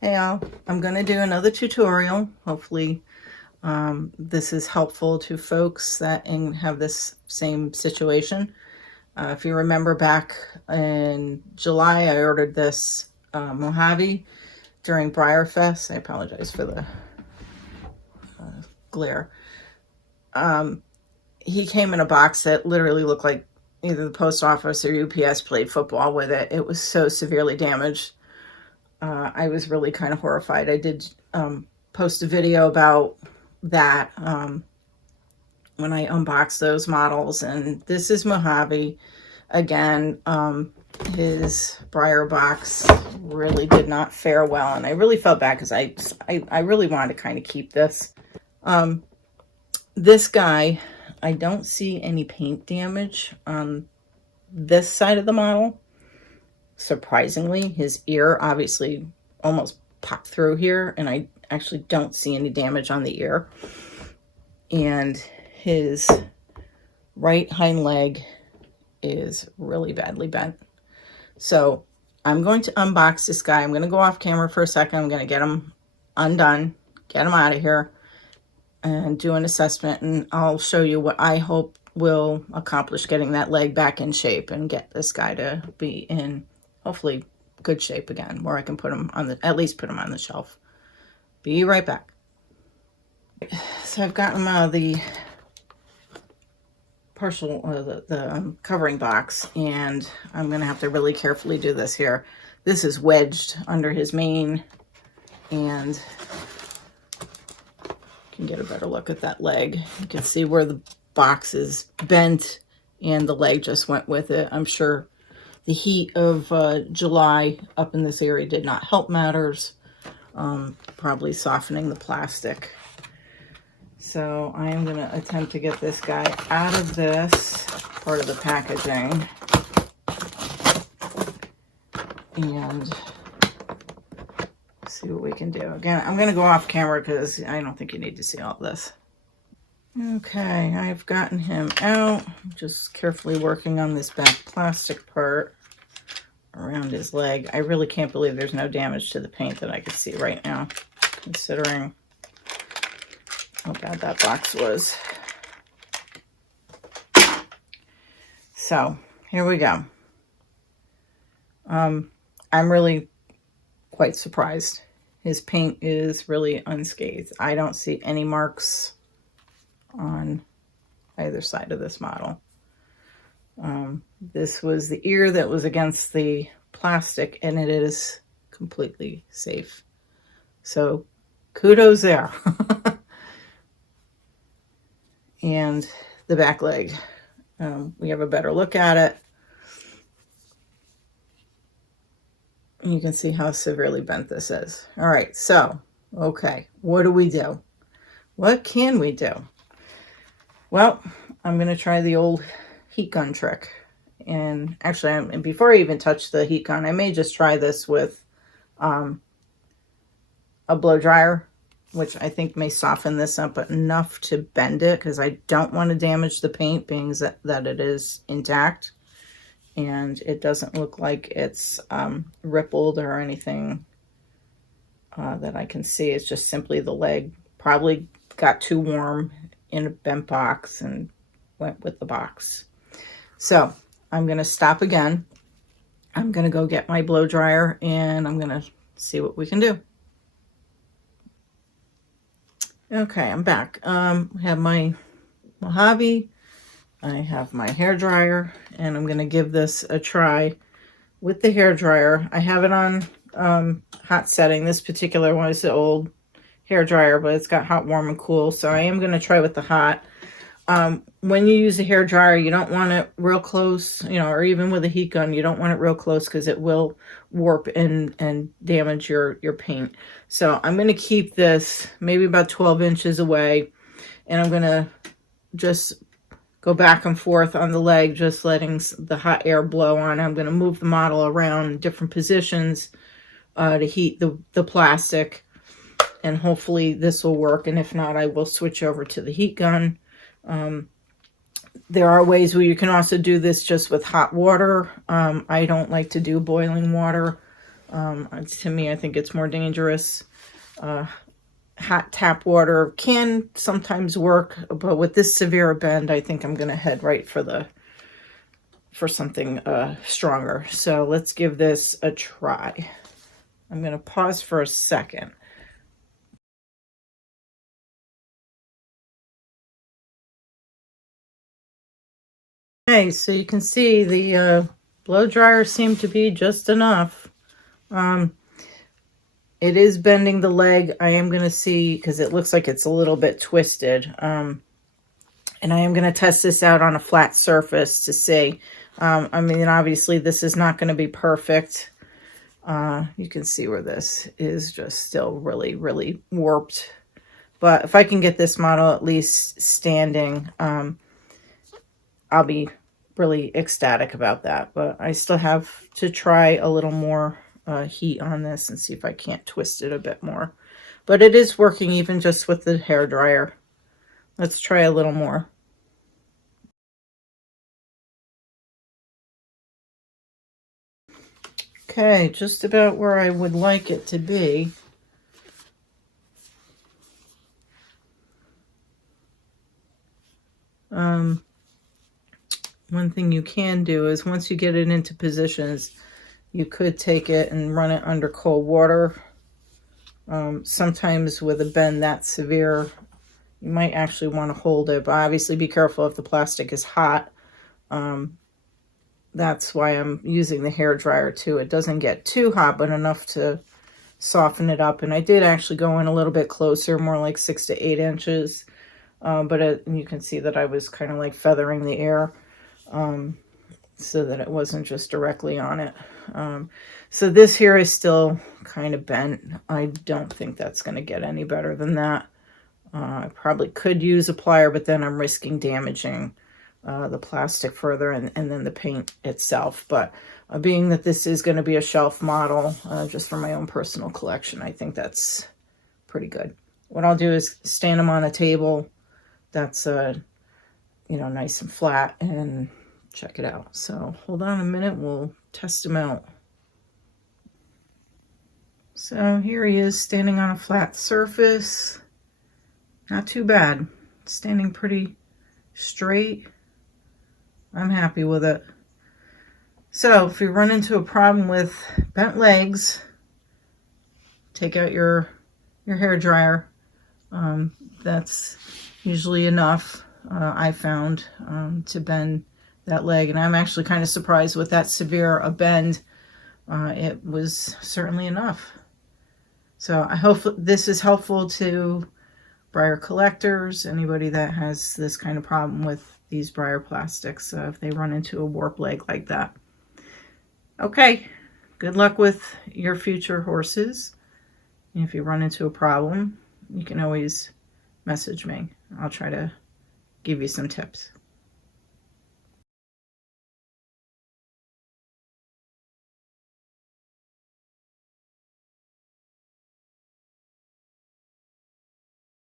Hey all, I'm going to do another tutorial. Hopefully this is helpful to folks that have this same situation. If you remember back in July, I ordered this Mojave during Breyer Fest. I apologize for the glare. He came in a box that literally looked like either the post office or UPS played football with it. It was so severely damaged. I was really kind of horrified. I did post a video about that when I unboxed those models. And this is Mojave. Again, his Breyer box really did not fare well. And I really felt bad because I really wanted to kind of keep this. This guy, I don't see any paint damage on this side of the model. Surprisingly, his ear obviously almost popped through here, and I actually don't see any damage on the ear. And his right hind leg is really badly bent. So I'm going to unbox this guy. I'm going to go off camera for a second. I'm going to get him undone, get him out of here, and do an assessment, and I'll show you what I hope will accomplish getting that leg back in shape and get this guy to be in hopefully good shape again, where I can put him on the, at least put him on the shelf. Be right back. So I've got him out of the partial, the covering box, and I'm gonna have to really carefully do this here. This is wedged under his mane, and you can get a better look at that leg. You can see where the box is bent and the leg just went with it. I'm sure the heat of July up in this area did not help matters, probably softening the plastic. So I am going to attempt to get this guy out of this part of the packaging and see what we can do. Again, I'm going to go off camera because I don't think you need to see all this. Okay, I've gotten him out. Just carefully working on this back plastic part around his leg. I really can't believe there's no damage to the paint that I can see right now, considering how bad that box was. So here we go. I'm really quite surprised. His paint is really unscathed. I don't see any marks on either side of this model. This was the ear that was against the plastic, and it is completely safe. So kudos there. And the back leg, we have a better look at it. You can see how severely bent this is. All right, so, okay, what do we do? What can we do? Well, I'm going to try the old heat gun trick. And actually, before I even touch the heat gun, I may just try this with a blow dryer, which I think may soften this up enough to bend it, because I don't want to damage the paint, being that it is intact. And it doesn't look like it's rippled or anything that I can see. It's just simply the leg probably got too warm in a bent box and went with the box. So I'm going to stop again. I'm going to go get my blow dryer, and I'm going to see what we can do. Okay, I'm back. I have my Mojave. I have my hair dryer, and I'm going to give this a try with the hair dryer. I have it on hot setting. This particular one is the old hair dryer, but it's got hot, warm, and cool. So I am going to try with the hot. When you use a hair dryer, you don't want it real close, you know, or even with a heat gun, you don't want it real close because it will warp and damage your paint. So I'm going to keep this maybe about 12 inches away, and I'm going to just go back and forth on the leg, just letting the hot air blow on. I'm going to move the model around in different positions to heat the plastic, and hopefully this will work. And if not, I will switch over to the heat gun. There are ways where you can also do this just with hot water. I don't like to do boiling water. To me, I think it's more dangerous. Hot tap water can sometimes work, but with this severe bend, I think I'm going to head right for something stronger. So let's give this a try. I'm going to pause for a second. Okay, so you can see the blow dryer seemed to be just enough. It is bending the leg. I am going to see, because it looks like it's a little bit twisted. And I am going to test this out on a flat surface to see. I mean, obviously this is not going to be perfect. You can see where this is just still really, really warped. But if I can get this model at least standing, I'll be really ecstatic about that. But I still have to try a little more heat on this and see if I can't twist it a bit more. But it is working even just with the hair dryer. Let's try a little more. Okay, just about where I would like it to be. One thing you can do is once you get it into positions, you could take it and run it under cold water. Sometimes with a bend that severe, you might actually want to hold it, but obviously be careful if the plastic is hot. That's why I'm using the hair dryer too. It doesn't get too hot, but enough to soften it up. And I did actually go in a little bit closer, more like 6 to 8 inches. But you can see that I was kind of like feathering the air so that it wasn't just directly on it. So this here is still kind of bent. I don't think that's going to get any better than that. I probably could use a plier, but then I'm risking damaging the plastic further and then the paint itself. But being that this is going to be a shelf model, just for my own personal collection, I think that's pretty good. What I'll do is stand them on a table that's nice and flat and check it out. So hold on a minute, we'll test him out. So here he is standing on a flat surface. Not too bad. Standing pretty straight. I'm happy with it. So if you run into a problem with bent legs, take out your hair dryer. That's usually enough, I found, to bend that leg. And I'm actually kind of surprised with that severe a bend. It was certainly enough. So I hope this is helpful to Breyer collectors, anybody that has this kind of problem with these Breyer plastics, if they run into a warp leg like that. Okay, good luck with your future horses. And if you run into a problem, you can always message me. I'll try to give you some tips.